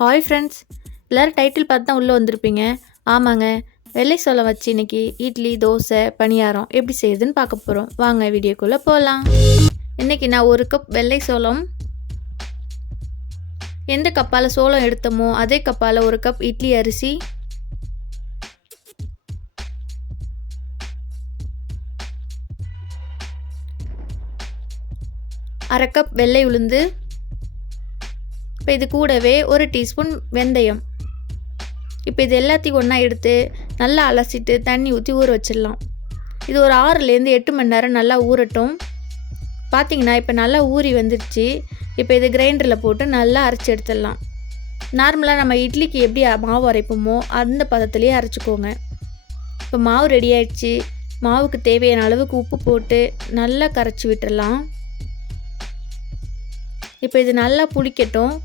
Hi friends எல்லோரும் title பார்த்து தான் உள்ளே வந்திருப்பீங்க. ஆமாங்க. வெள்ளை சோளம் வச்சு இன்றைக்கி இட்லி தோசை பணியாரம் எப்படி செய்யுதுன்னு பார்க்க போகிறோம் வாங்க வீடியோக்குள்ளே போகலாம். இன்றைக்கி நான் ஒரு கப் வெள்ளை சோளம். எந்த கப்பால் சோளம் எடுத்தோமோ அதே கப்பால் ஒரு கப் இட்லி அரிசி. அரை கப் வெள்ளை உளுந்து. இப்போ இது கூடவே ஒரு டீஸ்பூன் வெந்தயம். இப்போ இது எல்லாத்தையும் ஒன்றா எடுத்து நல்லா அலசிட்டு தண்ணி ஊற்றி ஊற வச்சிடலாம். இது ஒரு ஆறுலேருந்து எட்டு மணி நேரம் நல்லா ஊறட்டும். பார்த்தீங்கன்னா இப்போ நல்லா ஊறி வந்துடுச்சு. இப்போ இது கிரைண்டரில் போட்டு நல்லா அரைச்சி எடுத்துடலாம். நார்மலாக நம்ம இட்லிக்கு எப்படி மாவு அரைப்போமோ அந்த பதத்துலேயே அரைச்சிக்கோங்க. இப்போ மாவு ரெடி ஆயிடுச்சு. மாவுக்கு தேவையான அளவுக்கு உப்பு போட்டு நல்லா கரைச்சி விட்டுடலாம். இப்போ இது நல்லா புளிக்கட்டும்.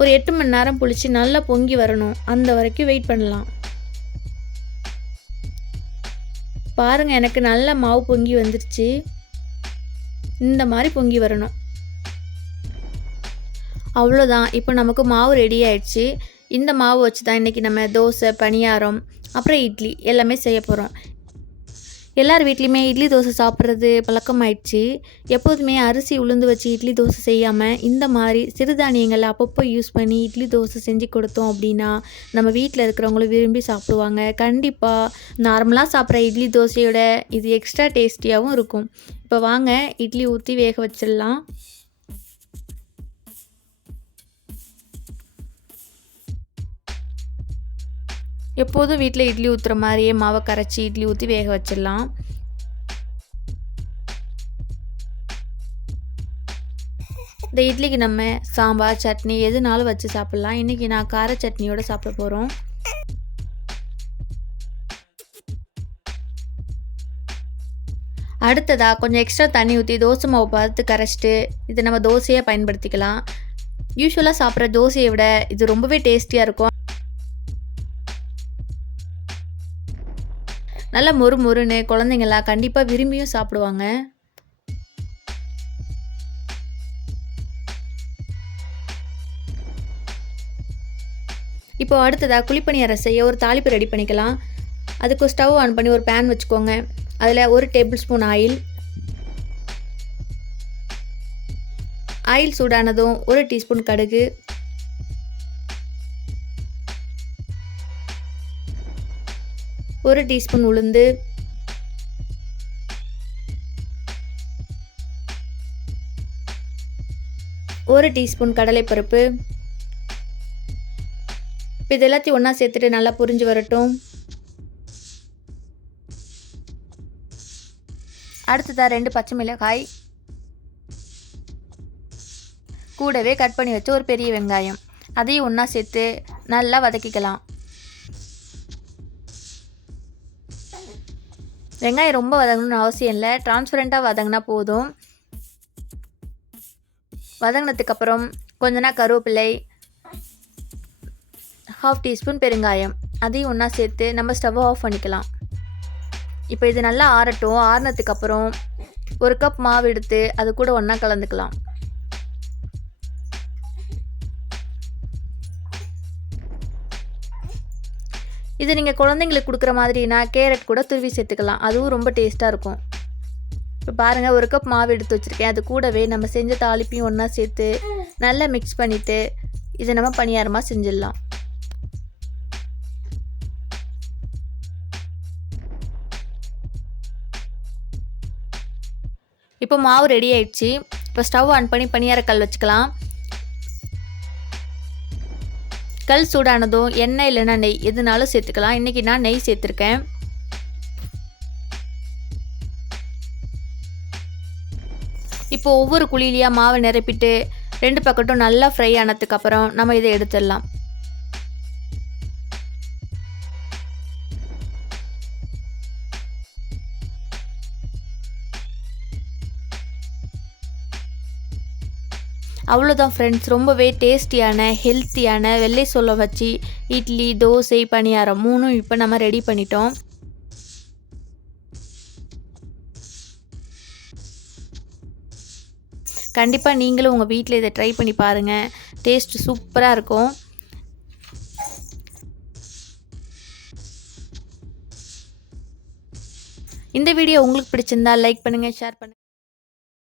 ஒரு எட்டு மணி நேரம் புளிச்சு நல்லா பொங்கி வரணும். அந்த வரைக்கும் வெயிட் பண்ணலாம். பாருங்கள் எனக்கு நல்ல மாவு பொங்கி வந்துருச்சு. இந்த மாதிரி பொங்கி வரணும். அவ்வளோதான் இப்போ நமக்கு மாவு ரெடி ஆயிடுச்சு. இந்த மாவு வச்சு தான் இன்றைக்கி நம்ம தோசை பணியாரம் அப்புறம் இட்லி எல்லாமே செய்ய போகிறோம் எல்லார் வீட்லேயுமே இட்லி தோசை சாப்பிட்றது பழக்கமாயிடுச்சு. எப்போதுமே அரிசி உளுந்து வச்சு இட்லி தோசை செய்யாமல் இந்த மாதிரி சிறுதானியங்களை அப்பப்போ யூஸ் பண்ணி இட்லி தோசை செஞ்சு கொடுத்தோம் அப்படின்னா நம்ம வீட்டில் இருக்கிறவங்களும் விரும்பி சாப்பிடுவாங்க. கண்டிப்பாக நார்மலாக சாப்பிட்ற இட்லி தோசையோட இது எக்ஸ்ட்ரா டேஸ்டியாகவும் இருக்கும். இப்போ வாங்க இட்லி ஊற்றி வேக வச்சிடலாம். எப்போதும் வீட்டில் இட்லி ஊற்றுற மாதிரியே மாவை கரைச்சி இட்லி ஊற்றி வேக வச்சிடலாம். இந்த இட்லிக்கு நம்ம சாம்பார் சட்னி எதுனாலும் வச்சு சாப்பிட்லாம். இன்றைக்கி நான் கார சட்னியோடு சாப்பிட போகிறோம் அடுத்ததாக கொஞ்சம் எக்ஸ்ட்ரா தண்ணி ஊற்றி தோசை மாவு பார்த்து கரைச்சிட்டு இதை நம்ம தோசையாக பயன்படுத்திக்கலாம். யூஸ்வலாக சாப்பிட்ற தோசையை விட இது ரொம்பவே டேஸ்டியாக இருக்கும். நல்லா மொறு மொறுன்னு குழந்தைங்கள்லாம் கண்டிப்பாக விரும்பியும் சாப்பிடுவாங்க. இப்போ அடுத்ததாக குழிப்பணியாரம் செய்ய ஒரு தாளிப்பு ரெடி பண்ணிக்கலாம். அதுக்கு ஸ்டவ் ஆன் பண்ணி ஒரு பேன் வச்சுக்கோங்க. அதில் ஒரு டேபிள் ஸ்பூன் ஆயில். ஆயில் சூடானதும் ஒரு டீஸ்பூன் கடுகு. ஒரு டீஸ்பூன் உளுந்து. ஒரு டீஸ்பூன் கடலைப்பருப்பு. இப்போ இது எல்லாத்தையும் ஒன்றா சேர்த்துட்டு நல்லா புரிஞ்சு வரட்டும். அடுத்ததாக ரெண்டு பச்சை மிளகாய். கூடவே கட் பண்ணி வச்சு ஒரு பெரிய வெங்காயம். அதையும் ஒன்றா சேர்த்து நல்லா வதக்கிக்கலாம். வெங்காயம் ரொம்ப வதங்கணும்னு அவசியம் இல்லை. டிரான்ஸ்பரண்ட்டாக வதங்கினா போதும். வதங்கினதுக்கப்புறம் கொஞ்ச நேரம் கருவேப்பிலை ஹாஃப் டீஸ்பூன் பெருங்காயம் அதையும் ஒன்றா சேர்த்து நம்ம ஸ்டவ் ஆஃப் பண்ணிக்கலாம். இப்போ இது நல்லா ஆறட்டும். ஆறினதுக்கப்புறம் ஒரு கப் மாவு எடுத்து அது கூட ஒன்றா கலந்துக்கலாம். இது நீங்கள் குழந்தைங்களுக்கு கொடுக்குற மாதிரினா கேரட் கூட துருவி சேர்த்துக்கலாம். அதுவும் ரொம்ப டேஸ்ட்டாக இருக்கும். இப்போ பாருங்கள் ஒரு கப் மாவு எடுத்து வச்சுருக்கேன். அது கூடவே நம்ம செஞ்ச தாளிப்பையும் ஒன்றா சேர்த்து நல்லா மிக்ஸ் பண்ணிவிட்டு இதை நம்ம பணியாரமாக செஞ்சிடலாம். இப்போ மாவு ரெடி ஆயிடுச்சு. இப்போ ஸ்டவ் ஆன் பண்ணி பணியாரக்கல் வச்சுக்கலாம். கல் சூடானதும் எண்ணெய் இல்லைன்னா நெய் எதுனாலும் சேர்த்துக்கலாம். இன்றைக்கி நான் நெய் சேர்த்துருக்கேன். இப்போ ஒவ்வொரு குழியிலையாக மாவை நிரப்பிட்டு ரெண்டு பக்கட்டும் நல்லா ஃப்ரை ஆனதுக்கப்புறம் நம்ம இதை எடுத்துடலாம். அவ்வளோதான் ஃப்ரெண்ட்ஸ் ரொம்பவே டேஸ்டியான ஹெல்த்தியான வெள்ளை சோளம் வச்சு இட்லி தோசை பணியாரம் மூணும் இப்போ நம்ம ரெடி பண்ணிட்டோம். கண்டிப்பாக நீங்களும் உங்கள் வீட்டில் இதை ட்ரை பண்ணி பாருங்கள் டேஸ்ட் சூப்பராக இருக்கும். இந்த வீடியோ உங்களுக்கு பிடிச்சிருந்தா லைக் பண்ணுங்கள் ஷேர் பண்ணுங்கள்